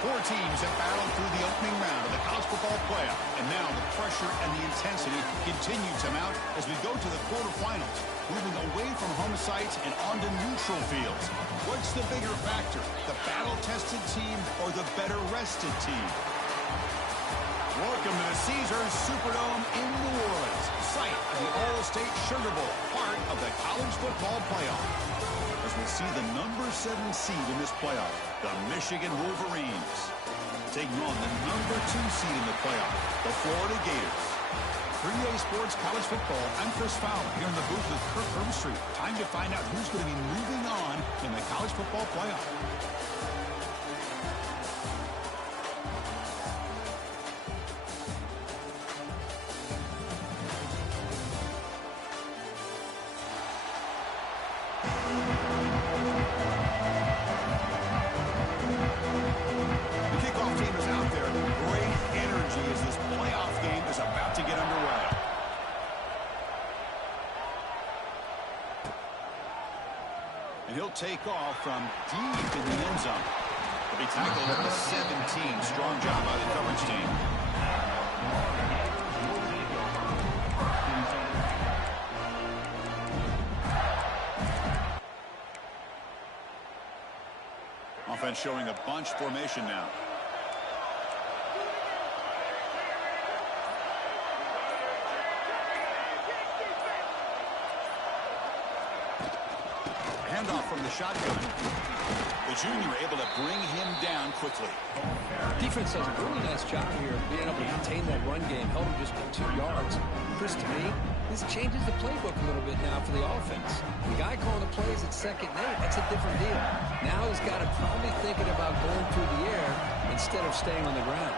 Four teams have battled through the opening round of the college football playoff, and now the pressure and the intensity continue to mount as we go to the quarterfinals, moving away from home sites and onto neutral fields. What's the bigger factor, the battle-tested team or the better-rested team? Welcome to the Caesars Superdome in New Orleans, site of the All-State Sugar Bowl, part of the college football playoff. As we see the number 7 seed in this playoff, the Michigan Wolverines, taking on the number 2 seed in the playoff, the Florida Gators. 3A Sports College Football, I'm Chris Fowler here in the booth with Kirk Herbstreit. Time to find out who's going to be moving on in the college football playoff. And he'll take off from deep in the end zone. He'll be tackled at the 17. Strong job by the coverage team. Offense showing a bunch formation now. Handoff from the shotgun. The junior able to bring him down quickly. Defense does a really nice job here being able to contain that run game. Held him just 2 yards. Chris, to me, this changes the playbook a little bit now for the offense. The guy calling the plays at 2nd and 8, that's a different deal. Now he's got to probably thinking about going through the air instead of staying on the ground.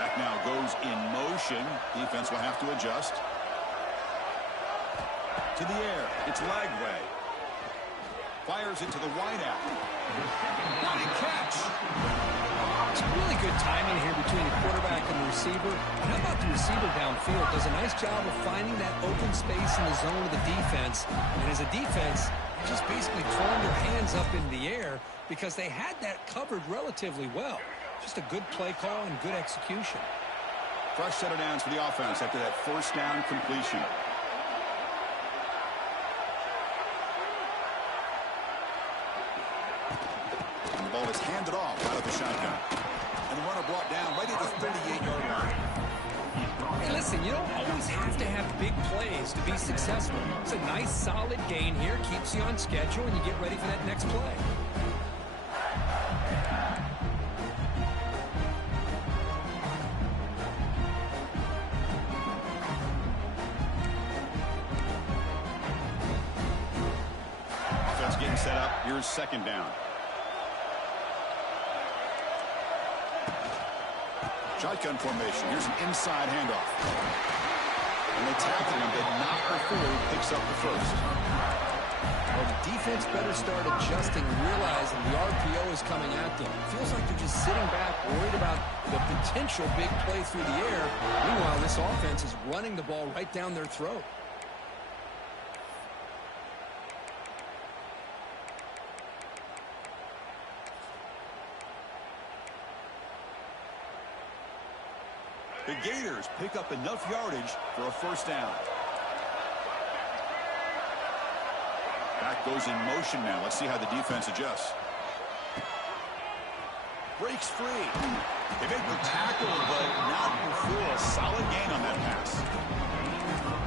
Back now goes in motion. Defense will have to adjust. To the air. It's Lagway. Fires into the wideout. What a catch! It's really good timing here between the quarterback and the receiver. And how about the receiver downfield? Does a nice job of finding that open space in the zone of the defense. And as a defense, just basically throwing their hands up in the air because they had that covered relatively well. Just a good play call and good execution. Fresh set of downs for the offense after that first down completion. The ball is handed off out of the shotgun. And the runner brought down right at the 38-yard line. Hey, listen, you don't always have to have big plays to be successful. It's a nice, solid gain here. Keeps you on schedule, and you get ready for that next play. Offense getting set up. Here's 2nd down. Shotgun formation. Here's an inside handoff. And they tackle him, but not before he picks up the first. Well, the defense better start adjusting, realizing the RPO is coming at them. Feels like they're just sitting back, worried about the potential big play through the air. Meanwhile, this offense is running the ball right down their throat. The Gators pick up enough yardage for a first down. Back goes in motion now. Let's see how the defense adjusts. Breaks free. They make the tackle, but not before a solid gain on that pass.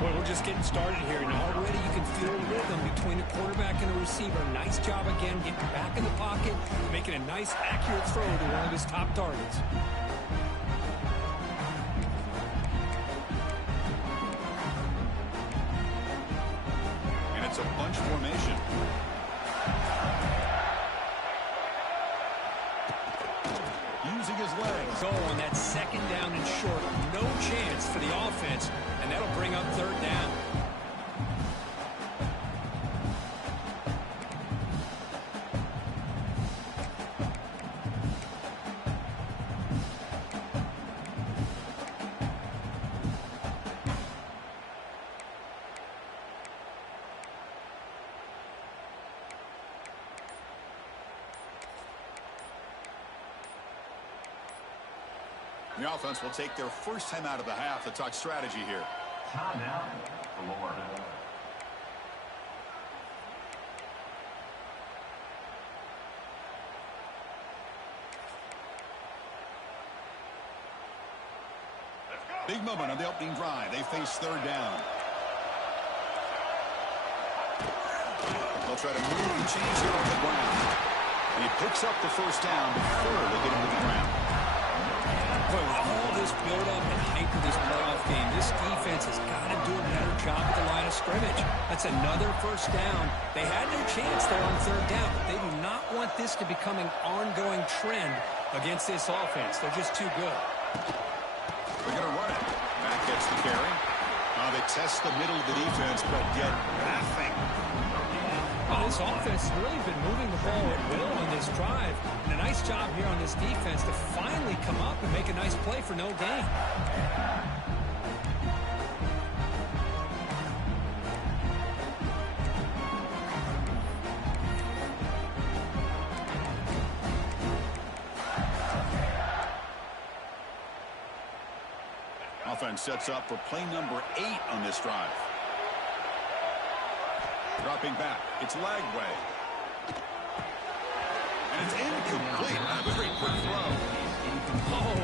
Well, we're just getting started here, and already you can feel a rhythm between the quarterback and the receiver. Nice job again, getting back in the pocket, making a nice, accurate throw to one of his top targets. It's a bunch formation. Using his legs. So on that 2nd down and short, no chance for the offense, and that'll bring up 3rd down. The offense will take their first time out of the half to talk strategy here. Timeout. Lord. Big moment on the opening drive. They face third down. They'll try to move the chains here on the ground. And he picks up the first down before they get him to the ground. Boy, with all this build-up and hype of this playoff game, this defense has got to do a better job at the line of scrimmage. That's another first down. They had their chance there on third down, but they do not want this to become an ongoing trend against this offense. They're just too good. They're going to run it. Back gets the carry. They test the middle of the defense, but get nothing. Well, this offense has really been moving the ball at will on this drive. And a nice job here on this defense to finally come up and make a nice play for no gain. Offense sets up for play number 8 on this drive. Dropping back. It's Lagway. And it's incomplete. That was a great quick throw. Oh,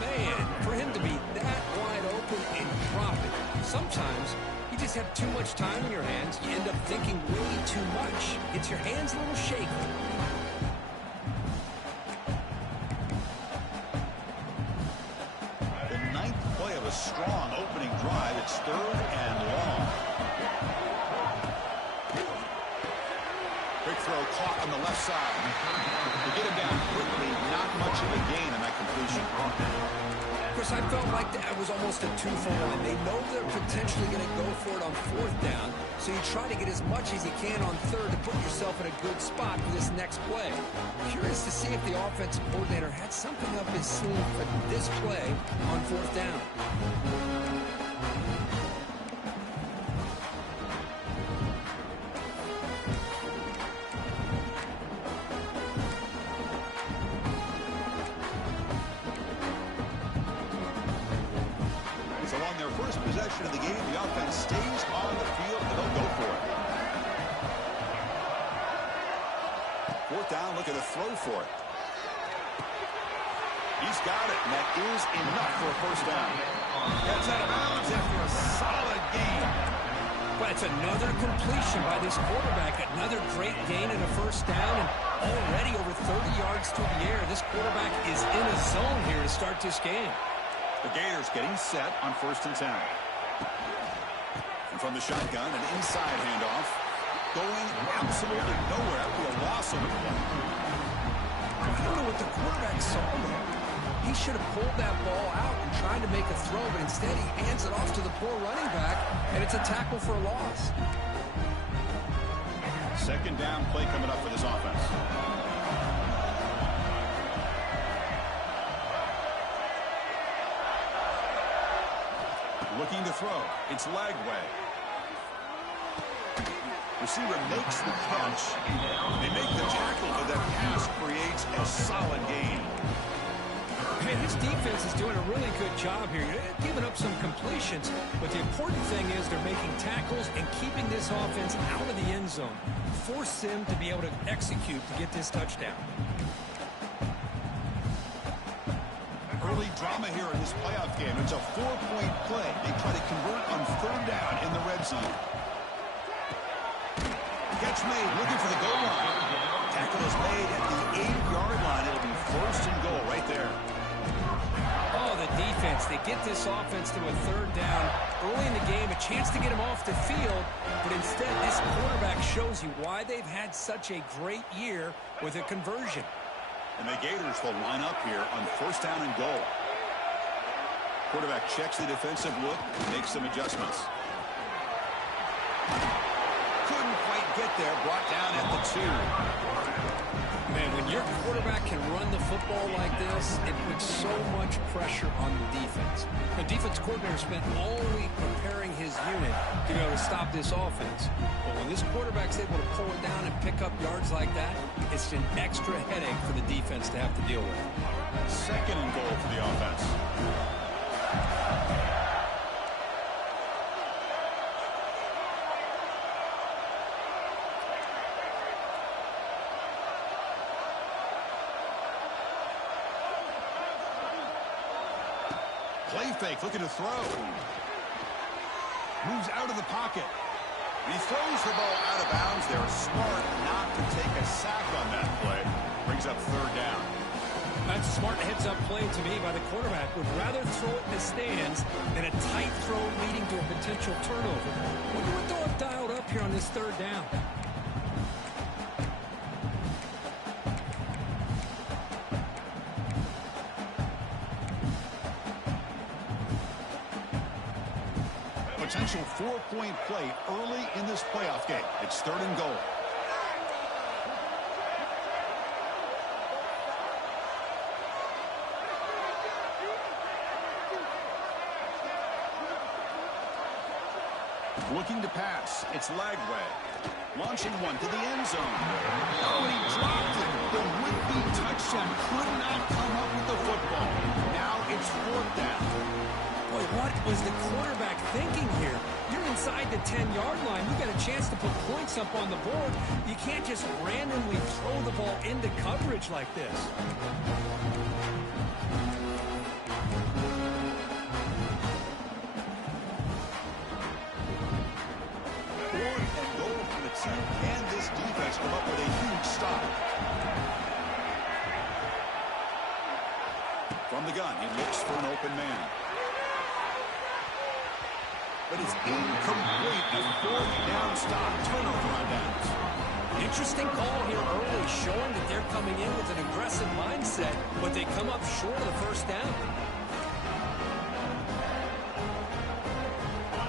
man. For him to be that wide open and drop it. Sometimes you just have too much time in your hands. You end up thinking way too much. Gets your hands a little shaky. Strong opening drive. It's third and long. Quick throw caught on the left side. To get him down quickly, not much of a gain on that completion. Chris, I felt like that was almost a 2-for-1. They know they're potentially going to go for it on fourth down, so you try to get as much as you can on third to put yourself in a good spot for this next play. Curious to see if the offensive coordinator had something up his sleeve for this play on fourth down. Possession of the game, the offense stays on the field and they'll go for it. Fourth down, look at the throw for it. He's got it, and that is enough for a first down. Gets out of bounds after a solid gain. Well, it's another completion by this quarterback. Another great gain and a first down, and already over 30 yards through the air. This quarterback is in a zone here to start this game. The Gators getting set on 1st and 10. And from the shotgun, an inside handoff. Going absolutely nowhere. That would be a loss on the play. I don't know what the quarterback saw there. He should have pulled that ball out and tried to make a throw, but instead he hands it off to the poor running back, and it's a tackle for a loss. Second down play coming up for this offense. Looking to throw. It's Lagway. Receiver makes the catch. They make the tackle, but that pass creates a solid gain. Hey, this defense is doing a really good job here. They're giving up some completions, but the important thing is they're making tackles and keeping this offense out of the end zone. Force them to be able to execute to get this touchdown. Early drama here in this playoff game. It's a 4-point play. They try to convert on third down in the red zone. Catch made, looking for the goal line. Tackle is made at the 8-yard line. It'll be 1st and goal right there. Oh, the defense. They get this offense to a third down early in the game, a chance to get him off the field, but instead this quarterback shows you why they've had such a great year with a conversion. And the Gators will line up here on 1st down and goal. Quarterback checks the defensive look, makes some adjustments. Couldn't quite get there, brought down at the 2. Man, when your quarterback can run the football like this, it puts so much pressure on the defense. The defense coordinator spent all week preparing his unit to be able to stop this offense. But when this quarterback's able to pull it down and pick up yards like that, it's an extra headache for the defense to have to deal with. Second and goal for the offense. Play fake, looking to throw. Moves out of the pocket. He throws the ball out of bounds. They're smart not to take a sack on that play. Brings up third down. That's a smart heads-up play to me by the quarterback. Would rather throw it in the stands than a tight throw leading to a potential turnover. Wonder what they'll have dialed up here on this third down. Potential four-point play early in this playoff game. It's third and goal. Looking to pass. It's Lagway. Launching one to the end zone. Oh, and he dropped it. The would-be touchdown could not come up with the football. Now it's fourth down. Boy, what was the quarterback thinking here? You're inside the 10-yard line. You got a chance to put points up on the board. You can't just randomly throw the ball into coverage like this. Fourth and goal for the team, and this defense come up with a huge stop. From the gun, he looks for an open man. But it's incomplete. A fourth down stop. Turnover on downs. Interesting call here early, showing that they're coming in with an aggressive mindset, but they come up short of the first down.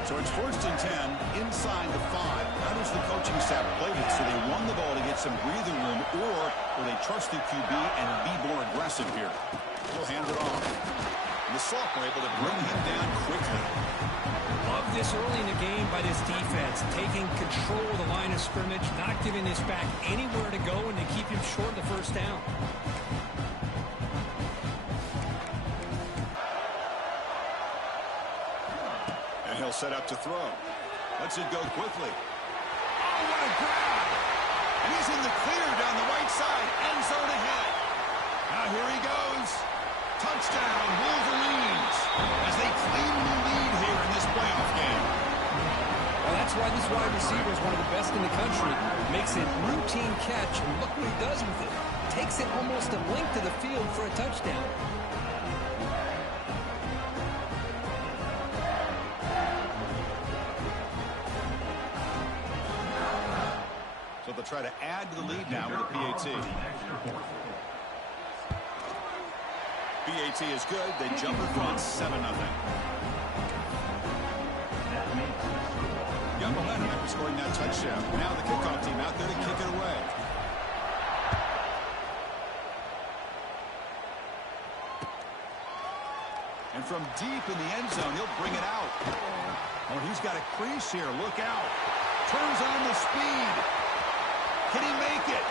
So it's first and 10 inside the 5. How does the coaching staff play this? So they run the ball to get some breathing room, or will they trust the QB and be more aggressive here? He'll hand it off. The sophomore able to bring him down quickly. Love this early in the game by this defense, taking control of the line of scrimmage, not giving this back anywhere to go, and they keep him short of the first down. And he'll set up to throw. Lets it go quickly. Oh, what a grab! And he's in the clear down the right side, end zone ahead. Now here he goes. Touchdown, Wolverines, as they claim the lead here in this playoff game. Well, that's why this wide receiver is one of the best in the country. Makes it routine catch, and look what he does with it. Takes it almost a length of the field for a touchdown. So they'll try to add to the lead now with a PAT. PAT is good. They jump in front 7-0. Got momentum after scoring that touchdown. Now the kickoff team out there to kick it away. And from deep in the end zone, he'll bring it out. Oh, he's got a crease here. Look out. Turns on the speed. Can he make it?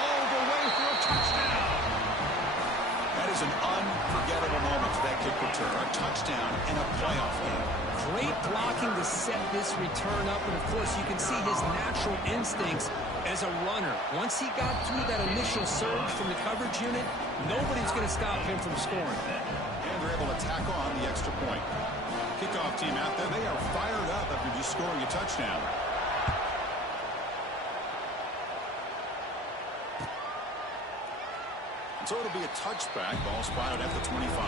All the way for a touchdown. That is an unforgettable moment for that kick return. A touchdown in a playoff game. Great blocking to set this return up, and of course you can see his natural instincts as a runner. Once he got through that initial surge from the coverage unit, nobody's going to stop him from scoring. And they're able to tack on the extra point. Kickoff team out there, they are fired up after just scoring a touchdown. And so it'll be a touchback. Ball spotted at the 25.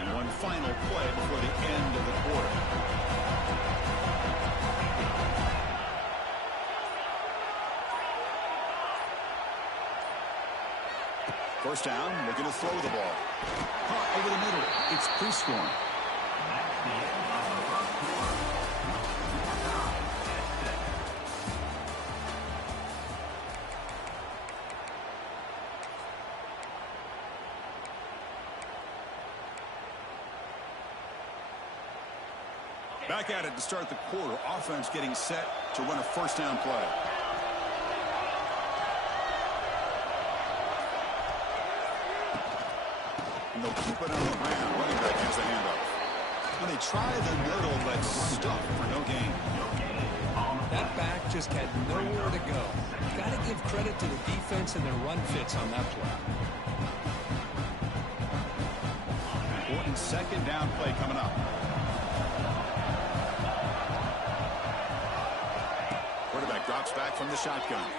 And one final play before the end of the quarter. First down, looking to throw the ball. Caught over the middle. It's Prescorn. Back at it to start the quarter. Offense getting set to run a first down play. And they'll keep it on the ground. Running back has the handoff. When they try the middle, but stuck for no gain. That back just had nowhere to go. Got to give credit to the defense and their run fits on that play. Important second down play coming up. Quarterback drops back from the shotgun.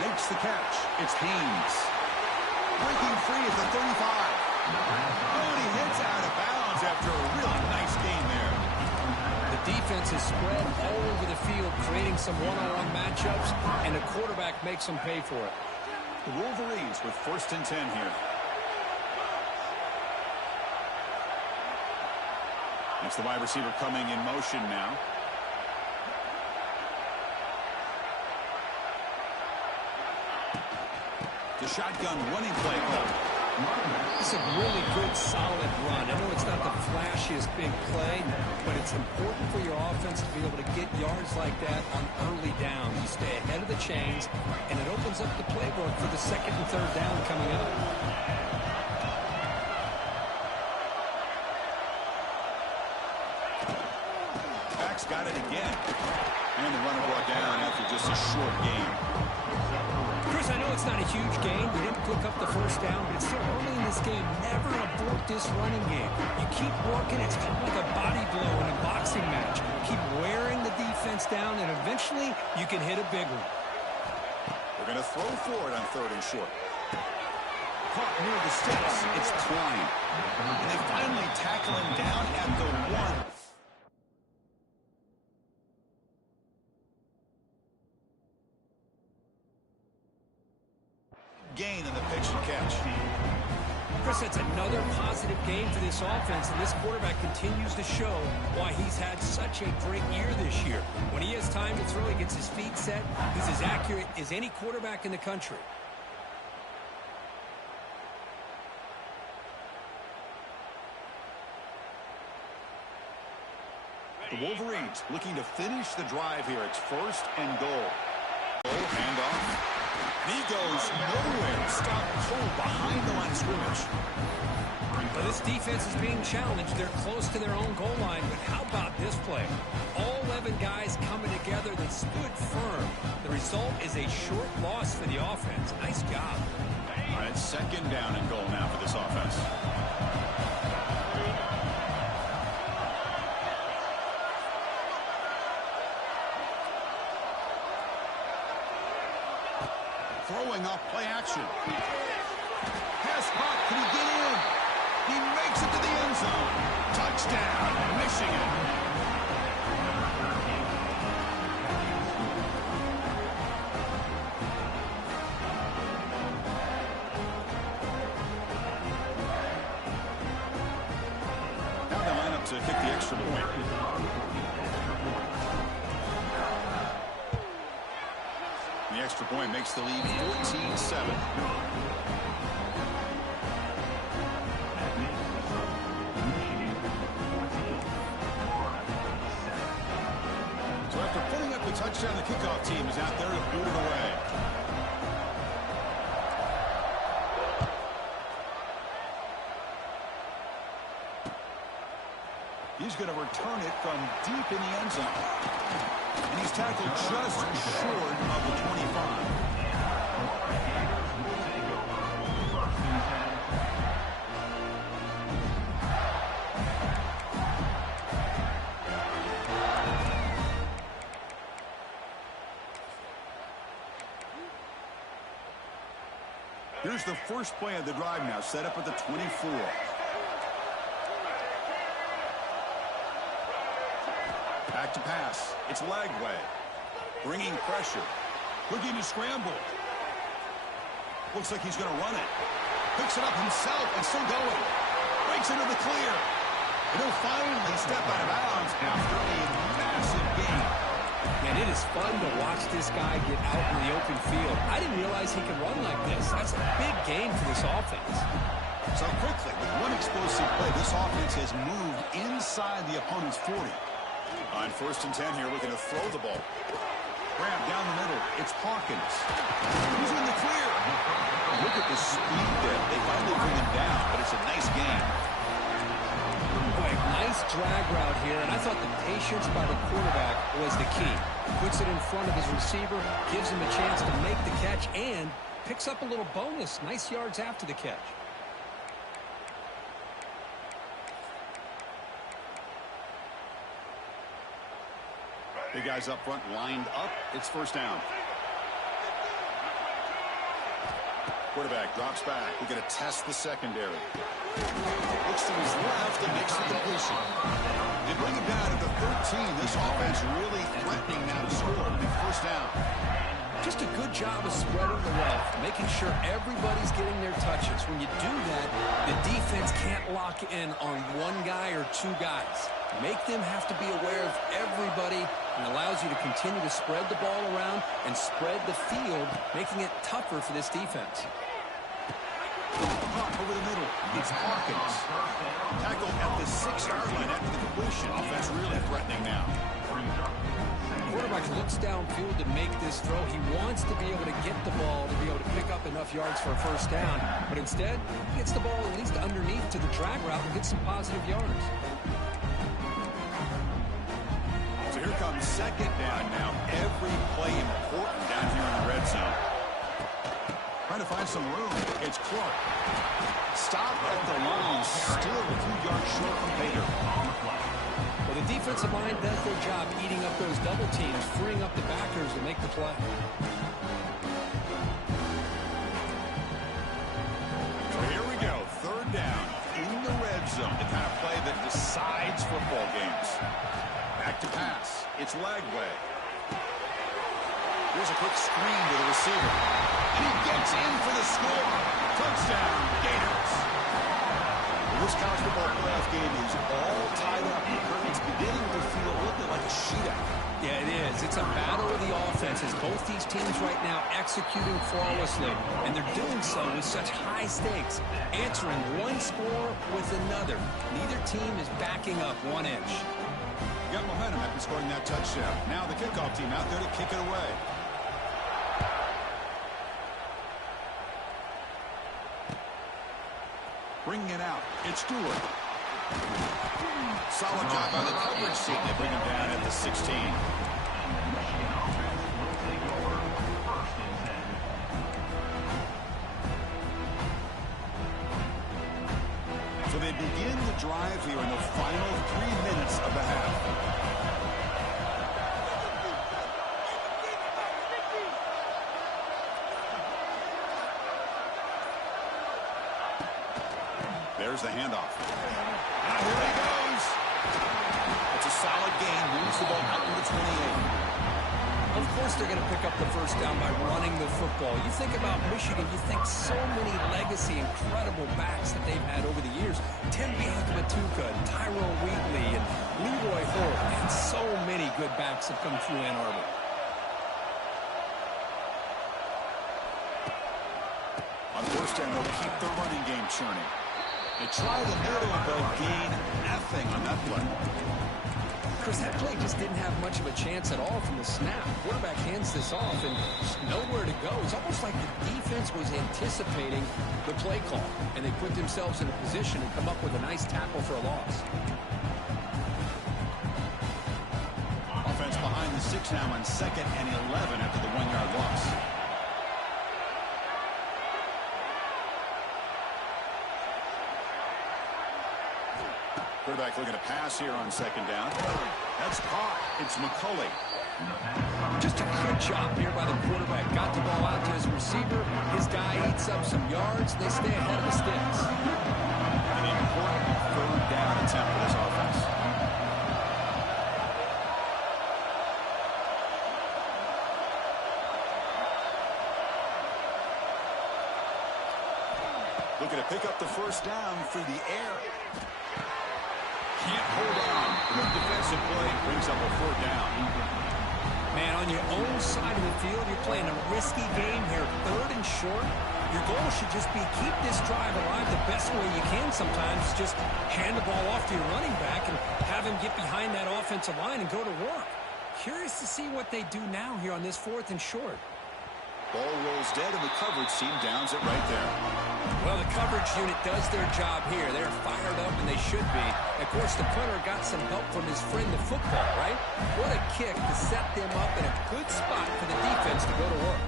Makes the catch. It's Haynes. Breaking free at the 35. Oh, and he hits out of bounds after a really nice gain there. The defense is spread all over the field, creating some one-on-one matchups, and the quarterback makes them pay for it. The Wolverines with 1st and 10 here. It's the wide receiver coming in motion now. The shotgun running play call. It's a really good, solid run. I know it's not the flashiest big play, but it's important for your offense to be able to get yards like that on early downs. You stay ahead of the chains, and it opens up the playbook for the 2nd and 3rd down coming up. Back's got it again. And the runner brought down after just a short game. Chris, I know it's not a huge gain. You didn't pick up the first down, but it's still early in this game. Never abort this running game. You keep working. It's kind of like a body blow in a boxing match. Keep wearing the defense down, and eventually you can hit a big one. We're going to throw for it on 3rd and short. Caught near the sticks. It's Klein. And they finally tackle him down at the 1. Gain in the pitch and catch. Chris, that's another positive game for this offense, and this quarterback continues to show why he's had such a great year this year. When he has time to throw, he gets his feet set. He's as accurate as any quarterback in the country. The Wolverines looking to finish the drive here. It's 1st and goal. Handoff. He goes nowhere. Stop cold behind the line of scrimmage. Well, this defense is being challenged. They're close to their own goal line, but how about this play? All 11 guys coming together. They stood firm. The result is a short loss for the offense. Nice job. All right, 2nd down and goal now for this offense. Throwing off play action. Pass caught. Can he get in? He makes it to the end zone. Touchdown, Michigan. Now they line up to kick the extra point. The extra point makes the lead 14-7. So after putting up the touchdown, the kickoff team is out there to boot it away. He's going to return it from deep in the end zone. And he's tackled just short of the 25. Here's the first play of the drive now, set up at the 24. Back to pass. It's Lagway. Bringing pressure. Looking to scramble. Looks like he's going to run it. Picks it up himself and still going. Breaks into the clear. And he'll finally step out of bounds after a massive gain. Man, it is fun to watch this guy get out in the open field. I didn't realize he could run like this. That's a big gain for this offense. So quickly, with one explosive play, this offense has moved inside the opponent's 40. On 1st and 10 here, looking to throw the ball. Grab down the middle. It's Hawkins. He's in the clear. Look at the speed there. They finally bring him down, but it's a nice game. Boy, nice drag route here, and I thought the patience by the quarterback was the key. Puts it in front of his receiver, gives him a chance to make the catch, and picks up a little bonus. Nice yards after the catch. The guys up front lined up. It's 1st down. Quarterback drops back. We're going to test the secondary. Looks to his left and makes the completion. They bring him down at the 13. This offense really threatening now to score. 1st down. Just a good job of spreading the wealth, making sure everybody's getting their touches. When you do that, the defense can't lock in on one guy or two guys. Make them have to be aware of everybody, and allows you to continue to spread the ball around and spread the field, making it tougher for this defense. Pop over the middle. It's Hawkins. Tackled at the 6-yard line after the completion. Offense really threatening now. Quarterback looks downfield to make this throw. He wants to be able to get the ball to be able to pick up enough yards for a 1st down, but instead, he gets the ball at least underneath to the drag route and gets some positive yards. So here comes 2nd down now. Every play important down here in the red zone. Trying to find some room. It's Clark. Stop at the line. Still a few yards short from Baker. Well, the defensive line does their job eating up those double teams, freeing up the backers to make the play. So here we go. 3rd down in the red zone. The kind of play that decides football games. Back to pass. It's Lagway. Here's a quick screen to the receiver. And he gets in for the score. Touchdown, Gators. This college football playoff game is all tied up. It's beginning to feel a little bit like a shootout. Yeah, it is. It's a battle of the offenses. Both these teams right now executing flawlessly, and they're doing so with such high stakes, answering one score with another. Neither team is backing up 1 inch. Got momentum after scoring that touchdown. Now the kickoff team out there to kick it away. Bringing it out. It's Stewart. Solid job by the coverage team. They bring him down at the 16. So they begin the drive here in the final 3 minutes of the half. There's the handoff. Now here he goes. It's a solid gain. Moves the ball out to the 28. Of course they're going to pick up the 1st down by running the football. You think about Michigan, you think so many legacy, incredible backs that they've had over the years. Tim Biakabatuka, Tyrone Wheatley, and Leroy Holt. And so many good backs have come through Ann Arbor. On 1st down, they'll keep the running game churning. They try the middle, but gain nothing on that play. Chris, that play just didn't have much of a chance at all from the snap. Quarterback hands this off and just nowhere to go. It's almost like the defense was anticipating the play call, and they put themselves in a position to come up with a nice tackle for a loss. Offense behind the 6 now on 2nd and 11 after the 1-yard loss. Quarterback looking to pass here on 2nd down. That's caught. It's McCulley. Just a good job here by the quarterback. Got the ball out to his receiver. His guy eats up some yards. They stay ahead of the sticks. An important 3rd down attempt for this offense. Looking to pick up the 1st down through the air. Can't hold on. The defensive play brings up a 4th down. Man, on your own side of the field, you're playing a risky game here, 3rd and short. Your goal should just be keep this drive alive the best way you can sometimes. Just hand the ball off to your running back and have him get behind that offensive line and go to work. Curious to see what they do now here on this 4th and short. Ball rolls dead, and the coverage team downs it right there. Well, the coverage unit does their job here. They're fired up, and they should be. Of course, the punter got some help from his friend, the football, right? What a kick to set them up in a good spot for the defense to go to work.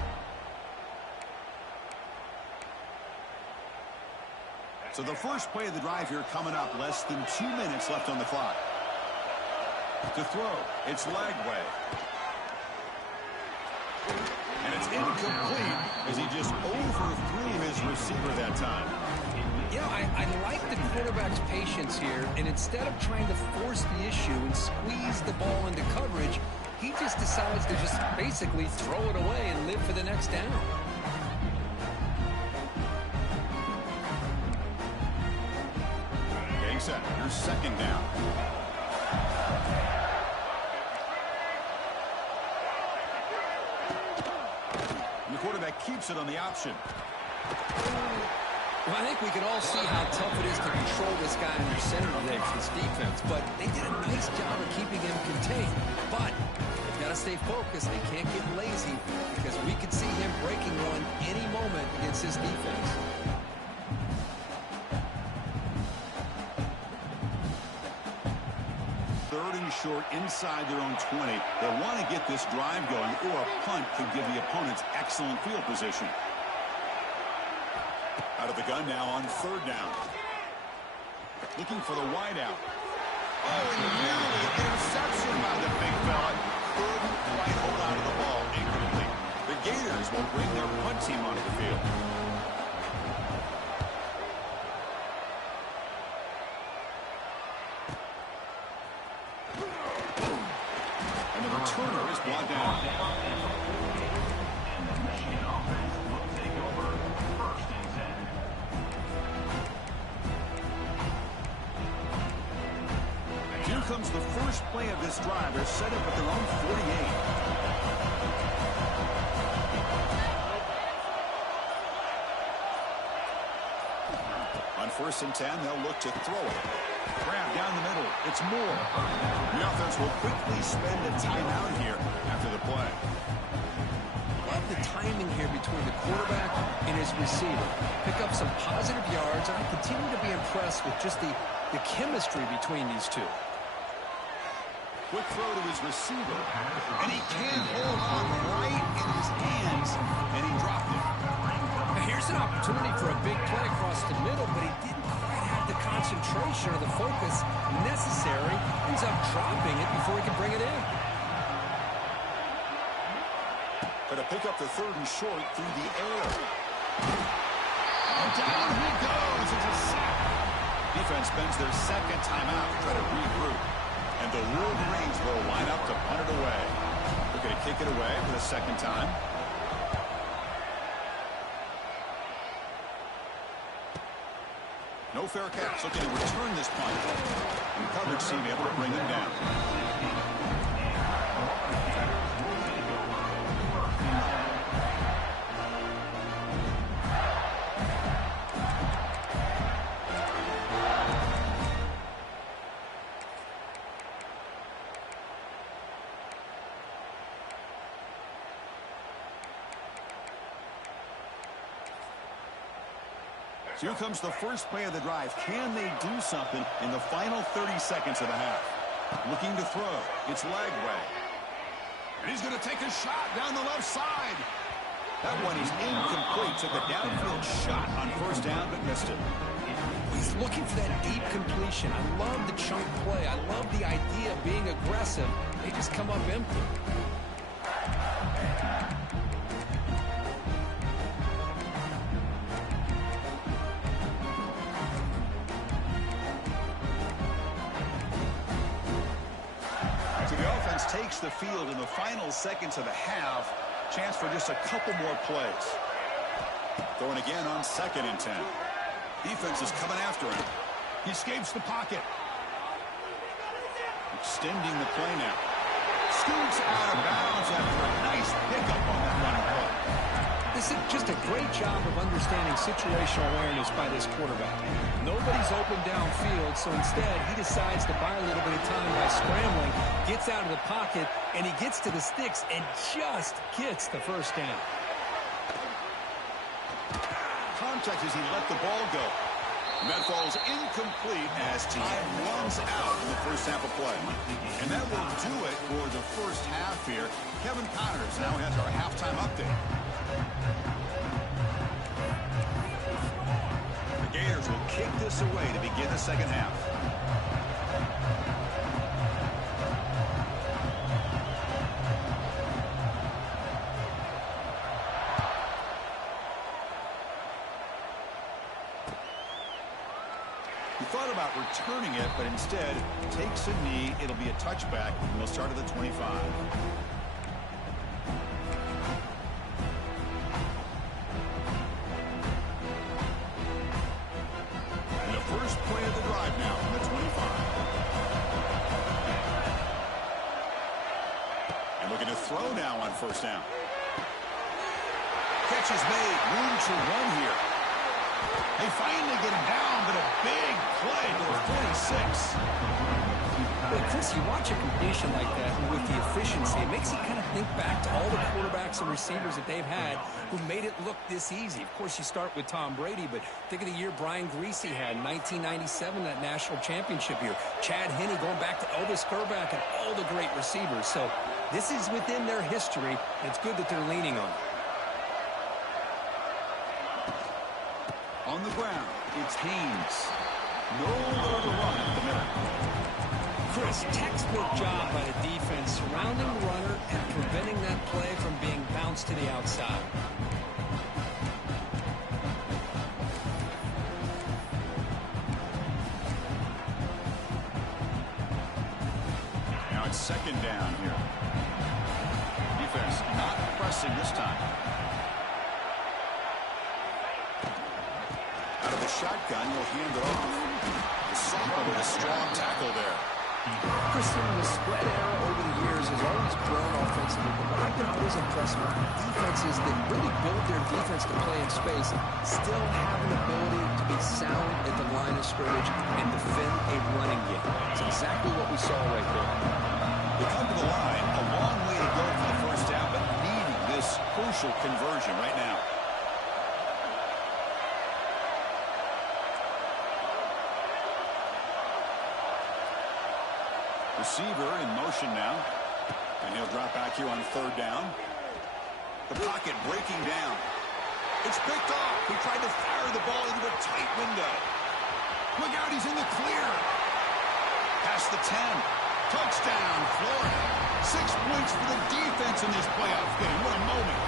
So the first play of the drive here coming up. Less than 2 minutes left on the clock. To throw, it's Lagway. And it's incomplete as he just overthrew his receiver that time. You know, I like the quarterback's patience here, and instead of trying to force the issue and squeeze the ball into coverage, he just decides to just basically throw it away and live for the next down. Getting set, here's 2nd down. The quarterback keeps it on the option. Well, I think we can all see how tough it is to control this guy under center today for this defense, but they did a nice job of keeping him contained. But they've got to stay focused. They can't get lazy because we could see him breaking one any moment against this defense. Short inside their own 20. They want to get this drive going, or a punt could give the opponents excellent field position. Out of the gun now on 3rd down. Looking for the wideout. Oh, and nearly an interception by the big fella. Couldn't quite hold on to the ball. Incomplete. The Gators will bring their punt team onto the field. Turner is brought down. And the Michigan offense will take over 1st and 10. Here comes the first play of this drive. They're set up at their own 48. On 1st and 10, they'll look to throw it. Grab down the middle. It's Moore. The offense will quickly spend a timeout here after the play. Love the timing here between the quarterback and his receiver. Pick up some positive yards, and I continue to be impressed with just the chemistry between these two. Quick throw to his receiver, and he can't hold on right in his hands, and he dropped it. Now here's an opportunity for a big play across the middle, but he didn't quite have the concentration or the focus necessary. Ends up dropping it before he can bring it in. Going to pick up the 3rd and short through the air. And down he goes. It's a sack. Defense spends their 2nd timeout to try to regroup. And the Wolverines will line up to punt it away. They're going to kick it away for the 2nd time. No fair catch. Looking to return this punt. And coverage team able to bring him down. Here comes the first play of the drive. Can they do something in the final 30 seconds of the half? Looking to throw. It's Lagway. And he's going to take a shot down the left side. That one is incomplete. Took a downfield shot on 1st down, but missed it. He's looking for that deep completion. I love the chunk play. I love the idea of being aggressive. They just come up empty. Takes the field in the final seconds of the half. Chance for just a couple more plays. Throwing again on 2nd and 10. Defense is coming after him. He escapes the pocket. Extending the play now. Scoots out of bounds after a nice pickup on that running play. This is just a great job of understanding situational awareness by this quarterback. Nobody's open downfield, so instead he decides to buy a little bit of time by scrambling, gets out of the pocket, and he gets to the sticks and just gets the first down. Contact as he let the ball go. And that falls incomplete as time runs out in the first half of play. And that will do it for the first half here. Kevin Connors now has our halftime update. The Gators will kick this away to begin the second half. He thought about returning it, but instead takes a knee. It'll be a touchback, and they'll start at the 25. And the first play of the drive now from the 25. And looking to throw now on first down. Catch is made. Room to run here. They finally get him down, but a big play to the 46. But Chris, you watch a completion like that with the efficiency, it makes you kind of think back to all the quarterbacks and receivers that they've had who made it look this easy. Of course, you start with Tom Brady, but think of the year Brian Greasy had in 1997, that national championship year. Chad Henne going back to Elvis Kerback and all the great receivers. So this is within their history, and it's good that they're leaning on it. On the ground, it's Haynes. Nowhere to run at the middle. Chris, textbook job by the defense surrounding the runner and preventing that play from being bounced to the outside. Now it's second down here. Defense not pressing this time. Out of the shotgun, he'll hand it off. The Soccer with a strong tackle there. Chris, the spread era over the years has always grown offensively, but what I've been always impressed with defenses that really build their defense to play in space still have an ability to be sound at the line of scrimmage and defend a running game. It's exactly what we saw right there. They come to the line, a long way to go for the first down, but needing this crucial conversion right now. Receiver in motion now. And he'll drop back here on third down. The pocket breaking down. It's picked off. He tried to fire the ball into a tight window. Look out, he's in the clear. Past the 10. Touchdown, Florida. 6 points for the defense in this playoff game. What a moment.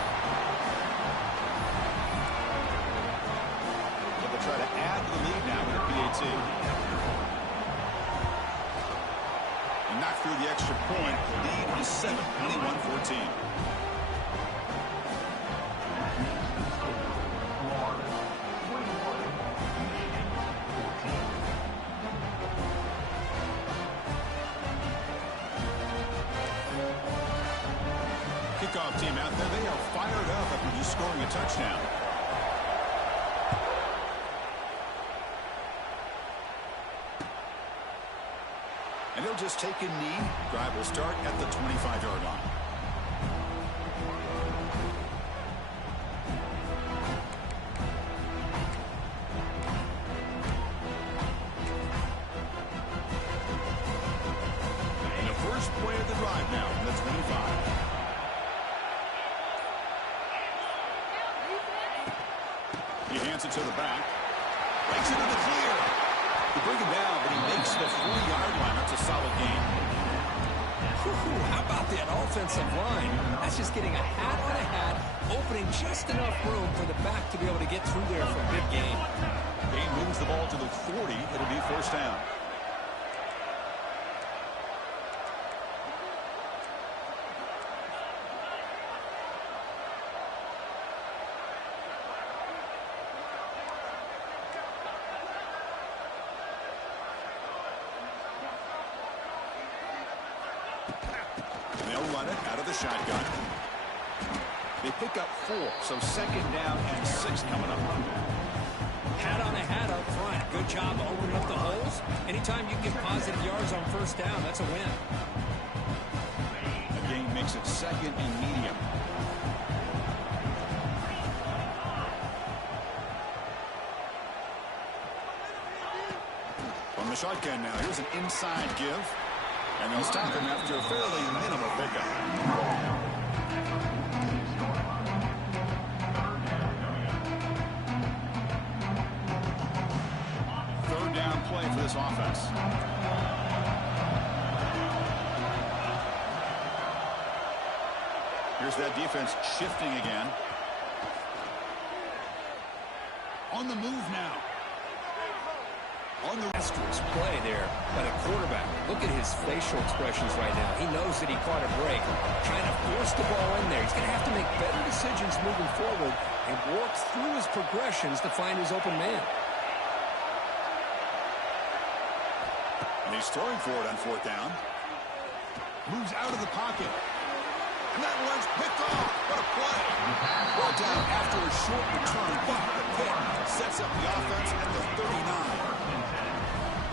But they'll try to add to the lead now with a PAT. Not through the extra point. The lead is 7, 21-14. Kickoff team out there. They are fired up after just scoring a touchdown. And he'll just take a knee. Drive will start at the 25-yard line. And the first play of the drive now from the 25. He hands it to the back. Breaks into the clear. They bring him down, but he makes the 40-yard line. That's a solid gain. How about that offensive line? That's just getting a hat on a hat, opening just enough room for the back to be able to get through there for a big gain. Gain moves the ball to the 40. It'll be first down. run it out of the shotgun. They pick up 4, so second down and 6 coming up. Hat on a hat up front. Good job opening up the holes. Anytime you get positive yards on first down, that's a win. The game makes it second and medium. From the shotgun now, here's an inside give. And they'll stop him after a fairly minimal pickup. Play for this offense. Here's that defense shifting again. On the move now. On the disastrous play there by the quarterback. Look at his facial expressions right now. He knows that he caught a break, trying to force the ball in there. He's going to have to make better decisions moving forward and work through his progressions to find his open man. And he's throwing for it on fourth down. Moves out of the pocket. And that one's picked off. What a play. Well down after a short return, but the pick sets up the offense at the 39.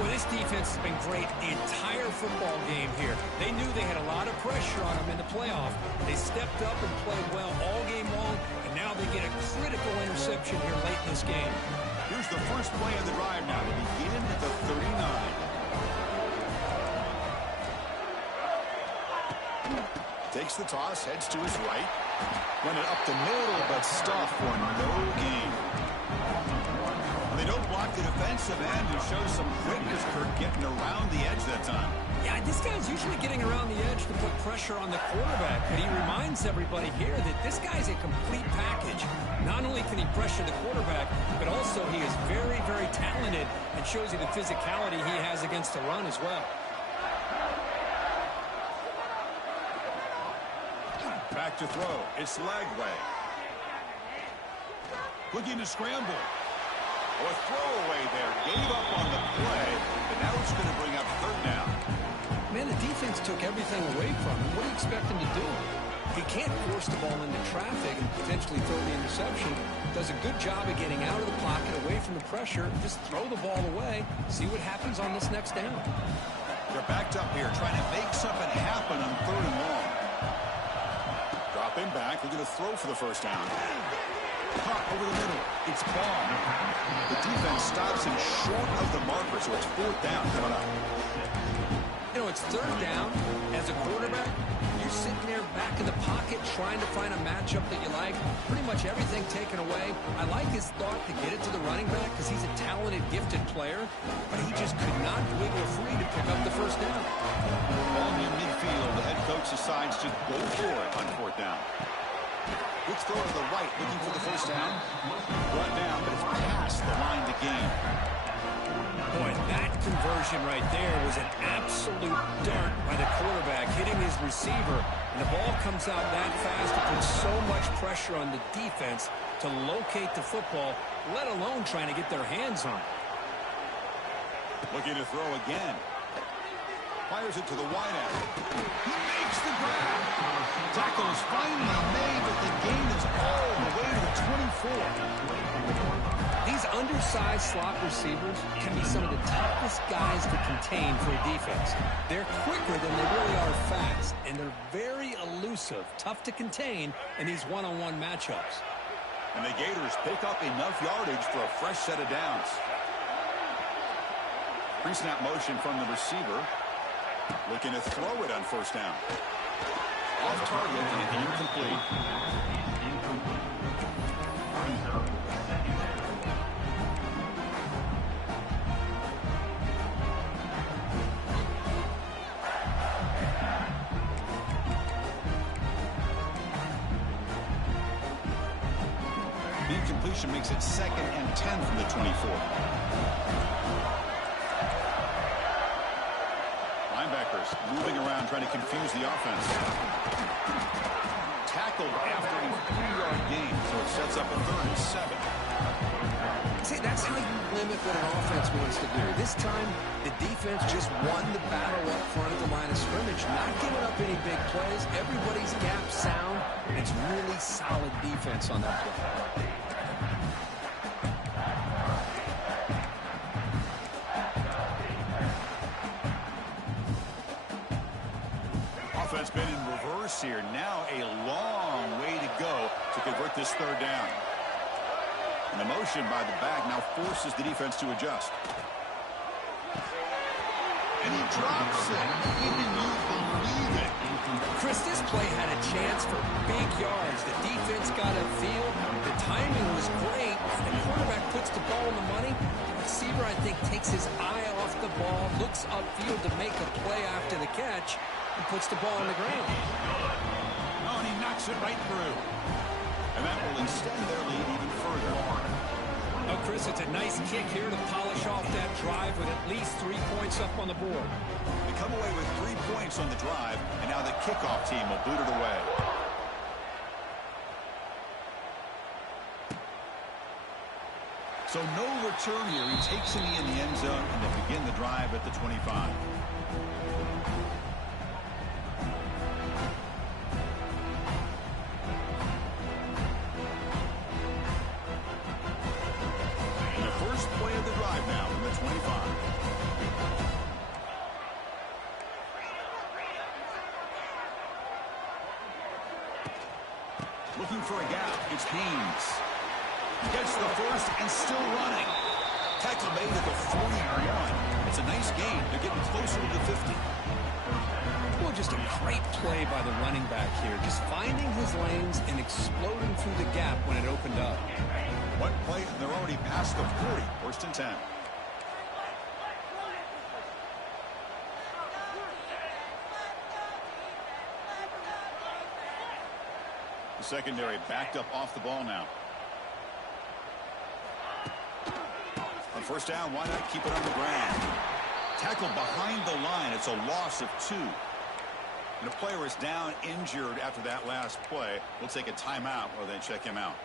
Well, this defense has been great the entire football game here. They knew they had a lot of pressure on them in the playoff. They stepped up and played well all game long, and now they get a critical interception here late in this game. Here's the first play of the drive now to begin at the 39. Takes the toss, heads to his right. Run it up the middle, but stuffed for no gain. And they don't block the defensive end, who shows some quickness, Kirk, getting around the edge that time. Yeah, this guy's usually getting around the edge to put pressure on the quarterback, but he reminds everybody here that this guy's a complete package. Not only can he pressure the quarterback, but also he is very, very talented and shows you the physicality he has against the run as well. Back to throw. It's Lagway. Looking to scramble. Oh, a throwaway there. Gave up on the play, but now it's going to bring up third down. Man, the defense took everything away from him. What do you expect him to do? He can't force the ball into traffic and potentially throw the interception. Does a good job of getting out of the pocket, away from the pressure. Just throw the ball away. See what happens on this next down. They're backed up here, trying to make something happen on third and long. Dropping back, looking to throw for the first down. Caught over the middle. It's Ball. The defense stops him short of the marker, so it's fourth down coming up. You know, it's third down. As a quarterback, you're sitting there back in the pocket trying to find a matchup that you like. Pretty much everything taken away. I like his thought to get it to the running back because he's a talented, gifted player, but he just could not wiggle free to pick up the first down. Ball near midfield. The head coach decides to go for it on fourth down. Quick throw to the right, looking for the first down. Brought down, but it's past the line to gain. Boy, that conversion right there was an absolute dart by the quarterback, hitting his receiver. And the ball comes out that fast. It puts so much pressure on the defense to locate the football, let alone trying to get their hands on it. Looking to throw again. Fires it to the wideout. He makes the grab. Tackle is finally made, but the gain is all the way to the 24. These undersized slot receivers can be some of the toughest guys to contain for a defense. They're quicker than they really are fast, and they're very elusive, tough to contain in these one-on-one matchups. And the Gators pick up enough yardage for a fresh set of downs. Pre-snap motion from the receiver. Looking to throw it on first down. Off target and incomplete. The incompletion makes it 2nd and 10 from the 24. Linebackers moving around, trying to confuse the offense. Tackled after a 3-yard gain, so it sets up a 3rd and 7. See, that's how you limit what an offense wants to do. This time, the defense just won the battle up front at the line of scrimmage, not giving up any big plays. Everybody's gap sound, and it's really solid defense on that play. Offense been in reverse here. Now a long way to go to convert this third down. And the motion by the back now forces the defense to adjust. And he drops it. Can you believe it? Chris, this play had a chance for big yards. The defense got a feel. The timing was great. The quarterback puts the ball in the money. The receiver, I think, takes his eye off the ball, looks upfield to make a play after the catch, and puts the ball on the ground. Oh, and he knocks it right through. And that will extend their lead even further. Oh, Chris, it's a nice kick here to polish off that drive with at least 3 points up on the board. They come away with 3 points on the drive, and now the kickoff team will boot it away. So no return here. He takes him in the end zone, and they begin the drive at the 25. Play of the drive now from the 25. Looking for a gap. It's Haynes. Gets the first and still running. Tackle made at the 41. It's a nice gain. They're getting closer to the 50. Well, just a great play by the running back here. Just finding his lanes and exploding through the gap when it opened up. One play, and they're already past the 40. First and 10. The secondary backed up off the ball now. On first down, why not keep it on the ground? Tackled behind the line. It's a loss of 2. And a player is down injured after that last play. We'll take a timeout while they check him out.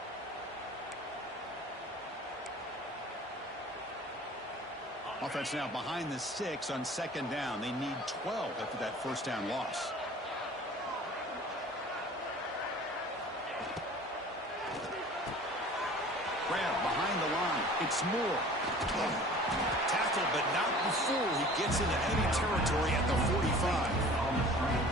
Offense now behind the 6 on second down. They need 12 after that first down loss. Grab behind the line. It's Moore. Tackled, but not before he gets into enemy territory at the 45.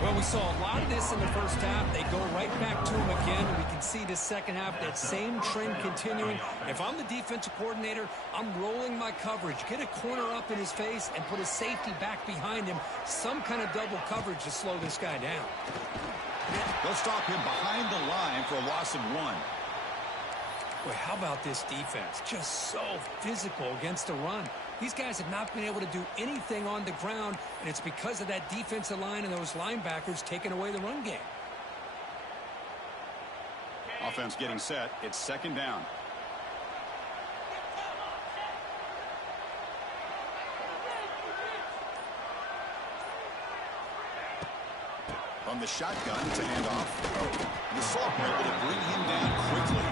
Well, we saw a lot of this in the first half. They go right back to him again, and we can see the second half, that same trend continuing. If I'm the defensive coordinator, I'm rolling my coverage. Get a corner up in his face and put a safety back behind him. Some kind of double coverage to slow this guy down. They'll stop him behind the line for a loss of 1. Boy, how about this defense? Just so physical against the run. These guys have not been able to do anything on the ground, and it's because of that defensive line and those linebackers taking away the run game. Offense getting set. It's second down. From the shotgun to hand off. The Saltman able to bring him down quickly.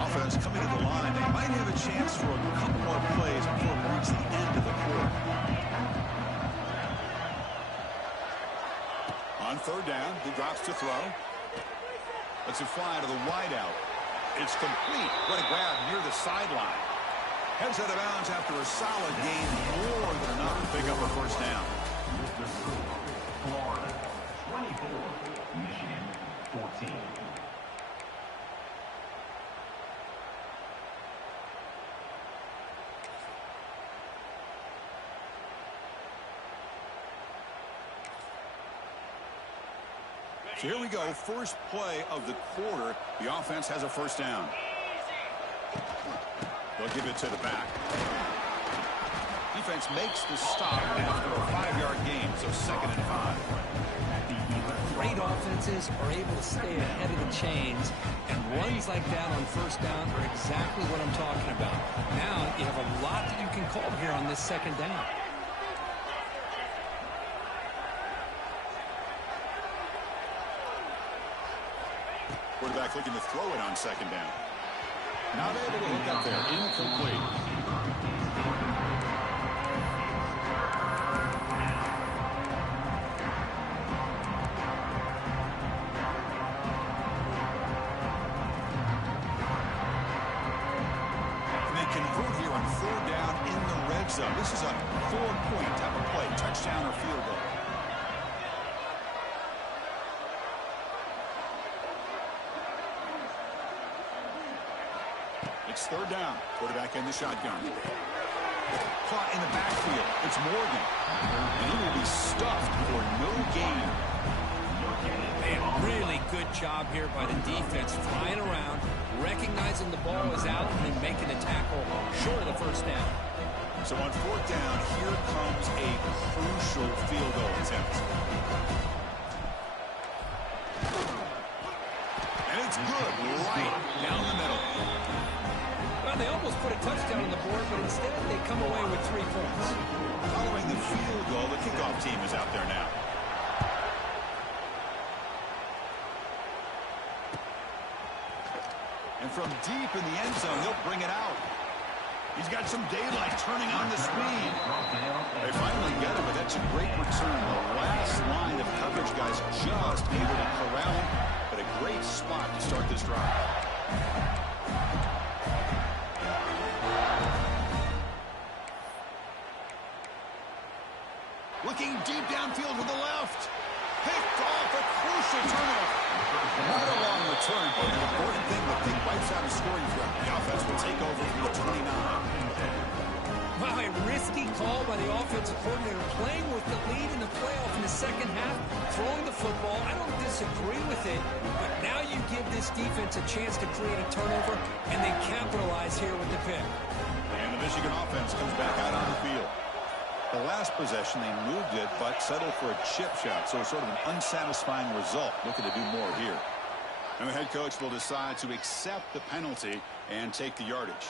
Offense coming to the line. They might have a chance for a couple more plays before we reach the end of the quarter. On third down, he drops to throw. Lets it fly to the wideout. It's complete. What a grab near the sideline. Heads out of bounds after a solid gain, more than enough to pick up a first down. Florida 24, Michigan 14. So here we go. First play of the quarter. The offense has a first down. They'll give it to the back. Defense makes the stop after a 5-yard gain, so second and 5. Great offenses are able to stay ahead of the chains, and runs like that on first down are exactly what I'm talking about. Now you have a lot that you can call here on this second down. quarterback looking to throw it on second down. Not able to hook up there. Incomplete. So this is a 4-point type of play, touchdown or field goal. It's third down. Quarterback in the shotgun. Caught in the backfield. It's Morgan. And he will be stuffed for no gain. Man, really good job here by the defense, flying around, recognizing the ball is out, and then making the tackle short of the first down. So on fourth down, here comes a crucial field goal attempt. And it's good, right down the middle. Well, they almost put a touchdown on the board, but instead they come away with 3 points. Following the field goal, the kickoff team is out there now. And from deep in the end zone, he'll bring it out. He's got some daylight turning on the speed. They finally get him, but that's a great return. The last line of coverage guys just able to corral him, but a great spot to start this drive. Looking deep downfield to the left. Picked off, a crucial turnover. Not a long return, but an important thing, the big wipes out a scoring threat. The offense will take over from the 29. Wow, a risky call by the offensive coordinator, playing with the lead in the playoff in the second half, throwing the football. I don't disagree with it, but now you give this defense a chance to create a turnover, and they capitalize here with the pick. And the Michigan offense comes back out on the field. The last possession, they moved it, but settled for a chip shot, so sort of an unsatisfying result. Looking to do more here. And the head coach will decide to accept the penalty and take the yardage.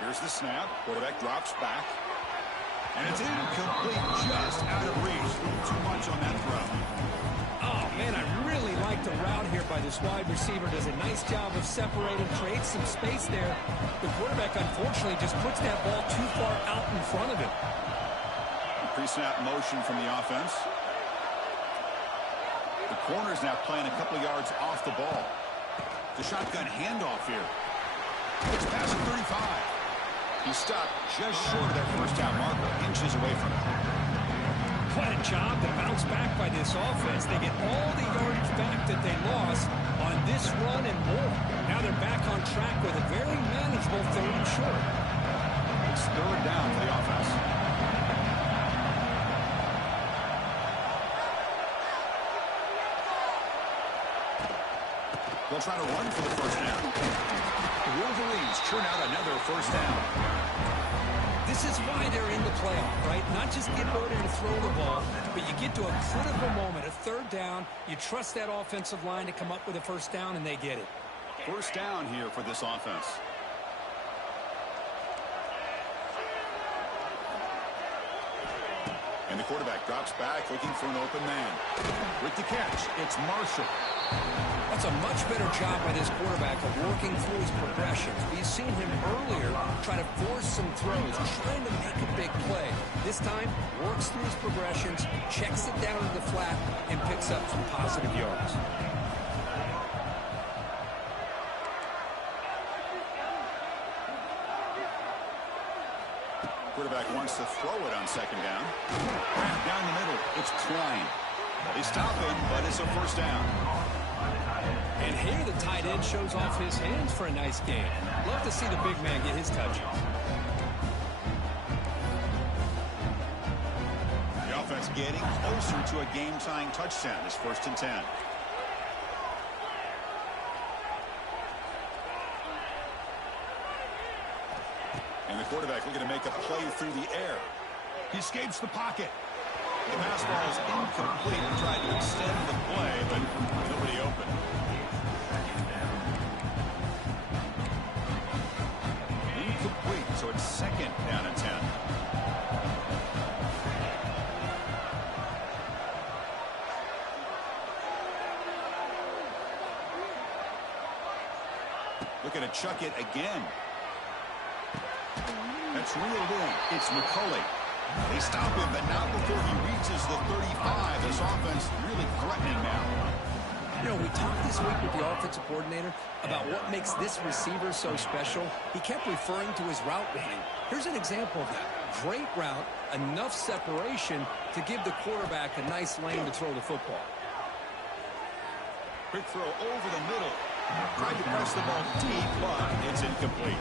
Here's the snap. Quarterback drops back. And it's incomplete, just out of reach. A little too much on that throw. Oh, man, I really like the route here by this wide receiver. Does a nice job of separating, creates some space there. The quarterback, unfortunately, just puts that ball too far out in front of him. Pre-snap motion from the offense. The corner's now playing a couple yards off the ball. The shotgun handoff here. It's past 35. He stopped just short of that first down marker, inches away from it. What a job to bounce back by this offense. They get all the yardage back that they lost on this run and more. Now they're back on track with a very manageable third and short. It's third down for the offense. They'll try to run for the first down. The Wolverines churn out another first down. This is why they're in the playoff, right? Not just get ordered to throw the ball, but you get to a critical moment, a third down. You trust that offensive line to come up with a first down, and they get it. First down here for this offense. And the quarterback drops back, looking for an open man. With the catch, it's Marshall. That's a much better job by this quarterback of working through his progressions. We've seen him earlier try to force some throws, trying to make a big play. This time, works through his progressions, checks it down to the flat, and picks up some positive yards. Quarterback wants to throw it on second down. Down the middle, it's Klein. They stop him, but it's a first down. And here the tight end shows off his hands for a nice game. Love to see the big man get his touches. The offense getting closer to a game-tying touchdown. It's 1st and 10. And the quarterback looking to make a play through the air. He escapes the pocket. The pass ball is incomplete. He tried to extend the play, but nobody open. Incomplete, so it's second down and 10. Looking to chuck it again. That's reeled in. It's McCulley. They stop him, but not before he reaches the 35. This offense really threatening now. You know, we talked this week with the offensive coordinator about what makes this receiver so special. He kept referring to his route running. Here's an example of that. Great route, enough separation to give the quarterback a nice lane to throw the football. Quick throw over the middle. Tried to press the ball deep, but it's incomplete.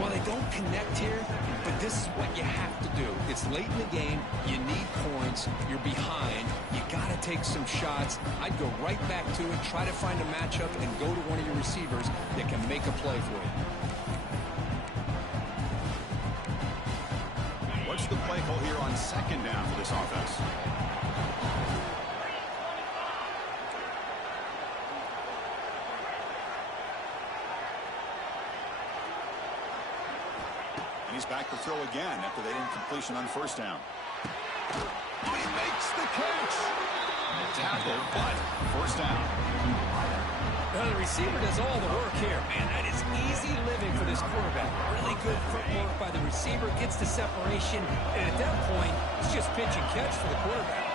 Well, they don't connect here, but this is what you have to do. It's late in the game. You need points. You're behind. You got to take some shots. I'd go right back to it, try to find a matchup, and go to one of your receivers that can make a play for you. What's the play call here on second down for this offense? And he's back to throw again after that incompletion on first down. Oh, he makes the catch. Tackle, but first down. Well, the receiver does all the work here. Man, that is easy living for this quarterback. Really good footwork by the receiver, gets the separation, and at that point, it's just pitch and catch for the quarterback.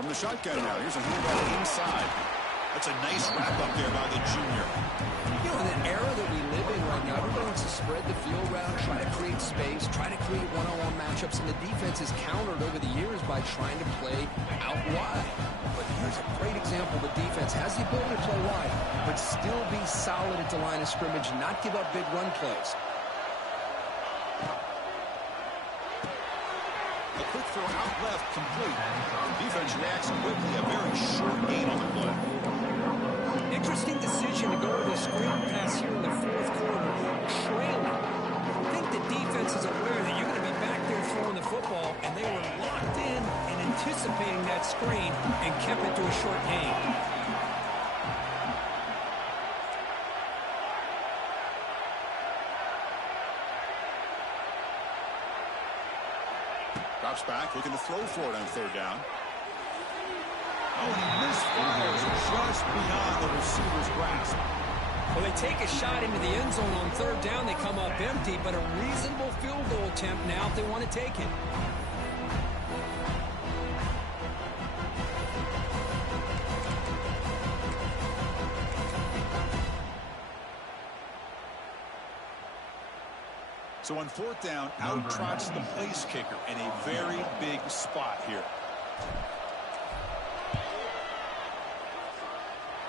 From the shotgun now, here's a handoff inside. That's a nice wrap up there by the junior. You know, in the era that we live in right now, everybody wants to spread the field route, try to create space, try to create one-on-one matchups, and the defense is countered over the years by trying to play out wide. But here's a great example. The defense has the ability to play wide, but still be solid at the line of scrimmage, not give up big run plays. A quick throw out left, complete. Defense reacts quickly, a very short gain on the play. Interesting decision to go to the screen pass here in the fourth quarter, trailing. I think the defense is aware that you're going to be back there throwing the football, and they were locked in and anticipating that screen and kept it to a short gain. Drops back, looking to throw for it on third down. Oh, he misfires just beyond the receiver's grasp. Well, they take a shot into the end zone on third down. They come up empty, but a reasonable field goal attempt now if they want to take it. So on fourth down, out trots the place kicker in a very big spot here.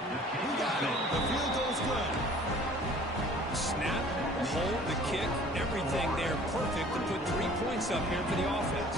We got it. The field goal's good. Snap, hold, the kick, everything there perfect to put 3 points up here for the offense.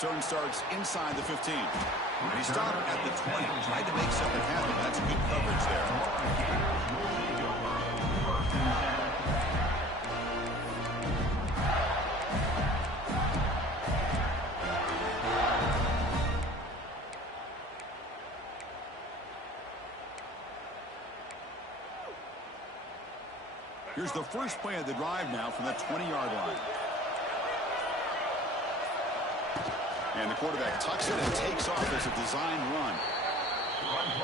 Turn starts inside the 15. He stopped at the 20. Tried to make something happen. That's good coverage there. Here's the first play of the drive now from that 20-yard line. And the quarterback tucks it and takes off as a design run.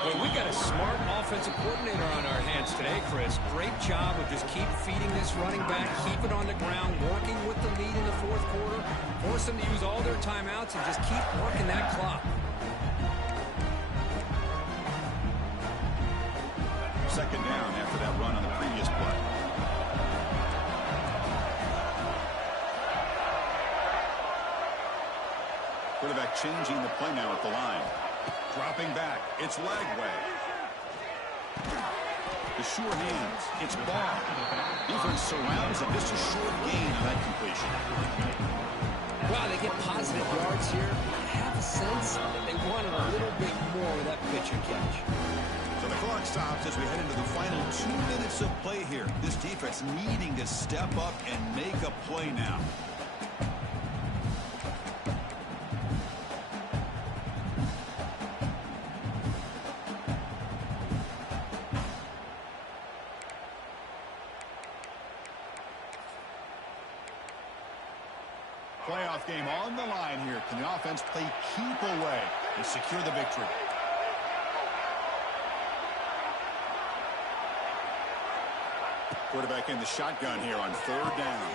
Well, we got a smart offensive coordinator on our hands today, Chris. Great job of just keep feeding this running back, keep it on the ground, working with the lead in the fourth quarter, force them to use all their timeouts, and just keep working that clock. Second down after that run on the previous play. quarterback changing the play now at the line. Dropping back. It's Lagway. The sure hands. It's Barr. Defense surrounds him. Just a short gain on that completion. Wow, they get positive yards here. I have a sense that they wanted a little bit more with that pitch and catch. So the clock stops as we head into the final 2 minutes of play here. This defense needing to step up and make a play now. Playoff game on the line here. Can the offense play keep away and secure the victory? Quarterback in the shotgun here on 3rd down.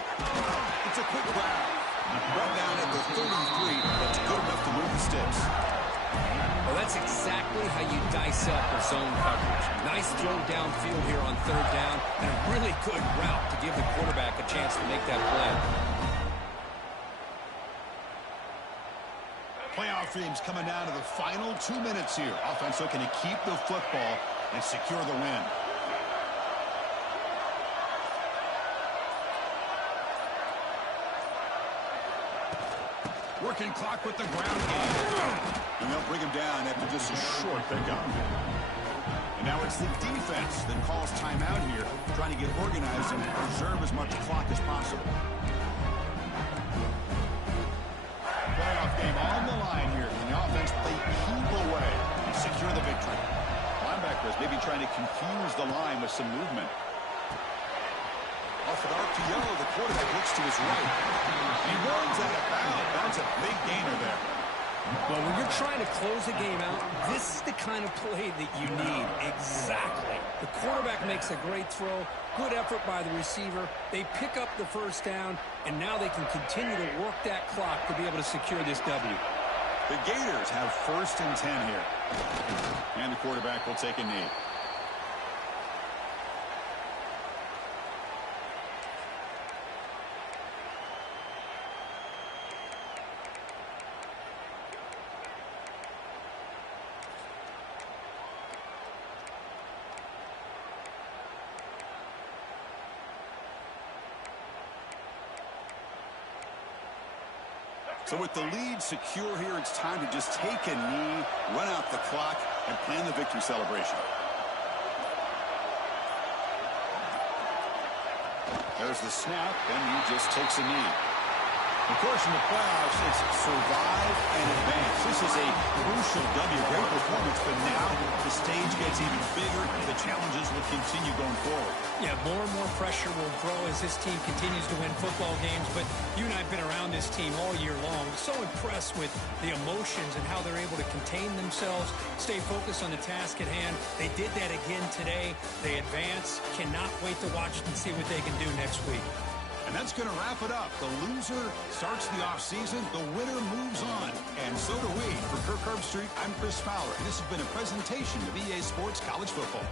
It's a quick grab. Brought down at the 33. That's good enough to move the sticks. Well, that's exactly how you dice up a zone coverage. Nice throw downfield here on 3rd down, and a really good route to give the quarterback a chance to make that play. Playoff games coming down to the final 2 minutes here. Offense looking to keep the football and secure the win. Working clock with the ground game. And they'll bring him down after just a short pickup. And now it's the defense that calls timeout here, trying to get organized and preserve as much clock as possible. Playoff game on the line here. Can the offense play keep away and secure the victory? Linebackers maybe trying to confuse the line with some movement. Off an RPO, the quarterback looks to his right. He runs out of bounds. That's a big gainer there. Well, when you're trying to close a game out, this is the kind of play that you need. Exactly. The quarterback makes a great throw. Good effort by the receiver. They pick up the 1st down, and now they can continue to work that clock to be able to secure this W. The Gators have 1st and 10 here. And the quarterback will take a knee. So with the lead secure here, it's time to just take a knee, run out the clock, and plan the victory celebration. There's the snap, and he just takes a knee. Of course, in the playoffs, it's survive and advance. This is a crucial W. Great performance, but now the stage gets even bigger. The challenges will continue going forward. Yeah, more and more pressure will grow as this team continues to win football games. But you and I have been around this team all year long. So impressed with the emotions and how they're able to contain themselves, stay focused on the task at hand. They did that again today. They advance. Cannot wait to watch and see what they can do next week. And that's going to wrap it up. The loser starts the offseason. The winner moves on. And so do we. For Kirk Herbstreit, I'm Chris Fowler. And this has been a presentation of EA Sports College Football.